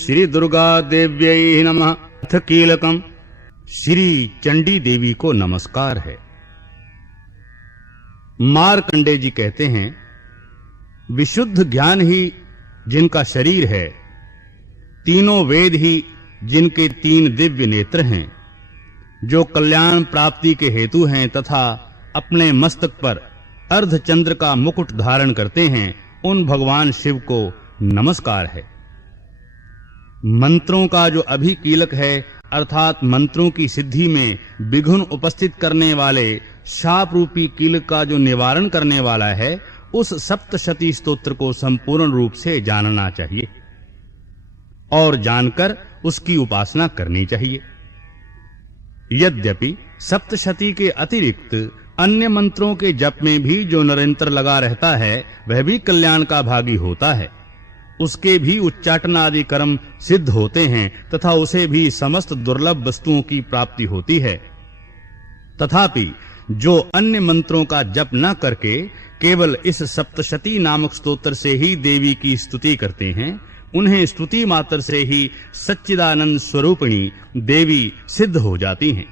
श्री दुर्गा देव्यै नमः। अथ कीलकम। श्री चंडी देवी को नमस्कार है। मार्कंडेय जी कहते हैं, विशुद्ध ज्ञान ही जिनका शरीर है, तीनों वेद ही जिनके 3 दिव्य नेत्र हैं, जो कल्याण प्राप्ति के हेतु हैं तथा अपने मस्तक पर अर्धचंद्र का मुकुट धारण करते हैं, उन भगवान शिव को नमस्कार है। मंत्रों का जो अभिकीलक है, अर्थात मंत्रों की सिद्धि में विघ्न उपस्थित करने वाले शाप रूपी कीलक का जो निवारण करने वाला है, उस सप्तशती स्तोत्र को संपूर्ण रूप से जानना चाहिए और जानकर उसकी उपासना करनी चाहिए। यद्यपि सप्तशती के अतिरिक्त अन्य मंत्रों के जप में भी जो निरंतर लगा रहता है, वह भी कल्याण का भागी होता है। उसके भी उच्चाटन आदि कर्म सिद्ध होते हैं तथा उसे भी समस्त दुर्लभ वस्तुओं की प्राप्ति होती है। तथापि जो अन्य मंत्रों का जप न करके केवल इस सप्तशती नामक स्तोत्र से ही देवी की स्तुति करते हैं, उन्हें स्तुति मात्र से ही सच्चिदानंद स्वरूपिणी देवी सिद्ध हो जाती हैं।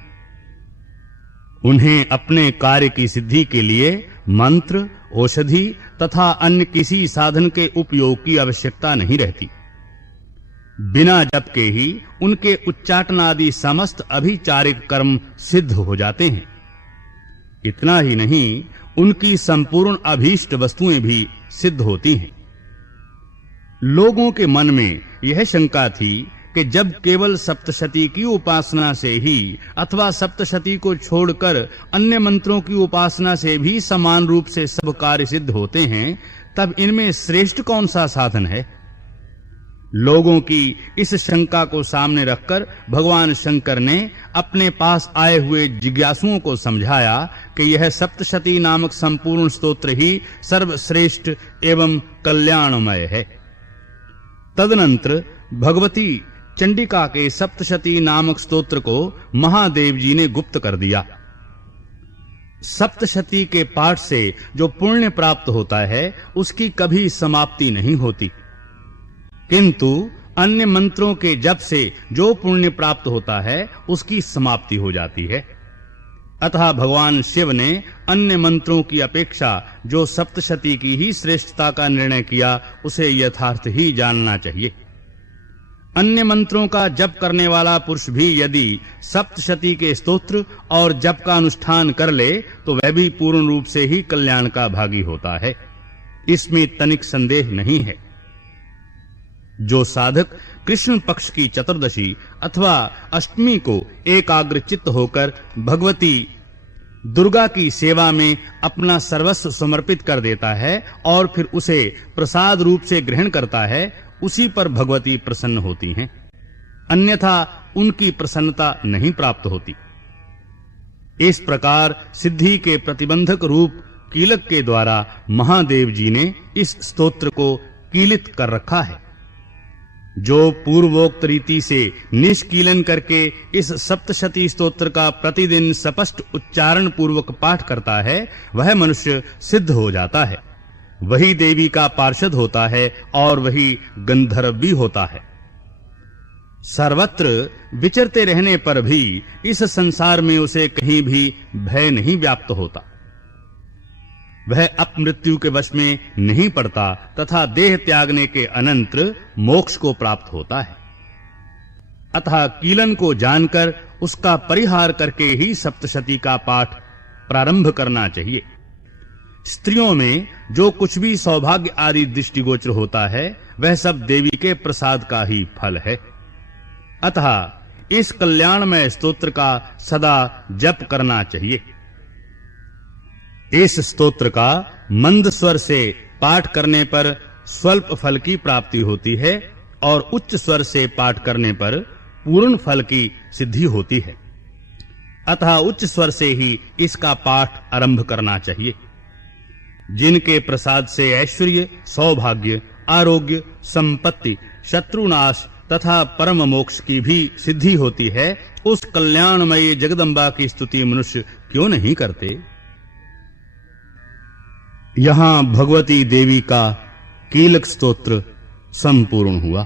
उन्हें अपने कार्य की सिद्धि के लिए मंत्र, औषधि तथा अन्य किसी साधन के उपयोग की आवश्यकता नहीं रहती। बिना जप के ही उनके उच्चाटन आदि समस्त अभिचारिक कर्म सिद्ध हो जाते हैं। इतना ही नहीं, उनकी संपूर्ण अभीष्ट वस्तुएं भी सिद्ध होती हैं। लोगों के मन में यह शंका थी कि जब केवल सप्तशती की उपासना से ही अथवा सप्तशती को छोड़कर अन्य मंत्रों की उपासना से भी समान रूप से सब कार्य सिद्ध होते हैं, तब इनमें श्रेष्ठ कौन सा साधन है? लोगों की इस शंका को सामने रखकर भगवान शंकर ने अपने पास आए हुए जिज्ञासुओं को समझाया कि यह सप्तशती नामक संपूर्ण स्तोत्र ही सर्वश्रेष्ठ एवं कल्याणमय है। तदनंतर भगवती चंडिका के सप्तशती नामक स्तोत्र को महादेव जी ने गुप्त कर दिया। सप्तशती के पाठ से जो पुण्य प्राप्त होता है, उसकी कभी समाप्ति नहीं होती, किंतु अन्य मंत्रों के जप से जो पुण्य प्राप्त होता है, उसकी समाप्ति हो जाती है। अतः भगवान शिव ने अन्य मंत्रों की अपेक्षा जो सप्तशती की ही श्रेष्ठता का निर्णय किया, उसे यथार्थ ही जानना चाहिए। अन्य मंत्रों का जप करने वाला पुरुष भी यदि सप्तशती के स्तोत्र और जप का अनुष्ठान कर ले, तो वह भी पूर्ण रूप से ही कल्याण का भागी होता है। इसमें तनिक संदेह नहीं है। जो साधक कृष्ण पक्ष की चतुर्दशी अथवा अष्टमी को एकाग्रचित्त होकर भगवती दुर्गा की सेवा में अपना सर्वस्व समर्पित कर देता है और फिर उसे प्रसाद रूप से ग्रहण करता है, उसी पर भगवती प्रसन्न होती हैं, अन्यथा उनकी प्रसन्नता नहीं प्राप्त होती। इस प्रकार सिद्धि के प्रतिबंधक रूप कीलक के द्वारा महादेव जी ने इस स्तोत्र को कीलित कर रखा है। जो पूर्वोक्त रीति से निष्कीलन करके इस सप्तशती स्तोत्र का प्रतिदिन स्पष्ट उच्चारण पूर्वक पाठ करता है, वह मनुष्य सिद्ध हो जाता है, वही देवी का पार्षद होता है और वही गंधर्व भी होता है। सर्वत्र विचरते रहने पर भी इस संसार में उसे कहीं भी भय नहीं व्याप्त होता। वह अपमृत्यु के वश में नहीं पड़ता तथा देह त्यागने के अनंतर मोक्ष को प्राप्त होता है। अतः कीलन को जानकर उसका परिहार करके ही सप्तशती का पाठ प्रारंभ करना चाहिए। स्त्रियों में जो कुछ भी सौभाग्य आदि दृष्टिगोचर होता है, वह सब देवी के प्रसाद का ही फल है। अतः इस कल्याणमय स्तोत्र का सदा जप करना चाहिए। इस स्तोत्र का मंद स्वर से पाठ करने पर स्वल्प फल की प्राप्ति होती है और उच्च स्वर से पाठ करने पर पूर्ण फल की सिद्धि होती है। अतः उच्च स्वर से ही इसका पाठ आरंभ करना चाहिए। जिनके प्रसाद से ऐश्वर्य, सौभाग्य, आरोग्य, संपत्ति, शत्रुनाश तथा परम मोक्ष की भी सिद्धि होती है, उस कल्याणमयी जगदम्बा की स्तुति मनुष्य क्यों नहीं करते? यहाँ भगवती देवी का कीलक स्तोत्र संपूर्ण हुआ।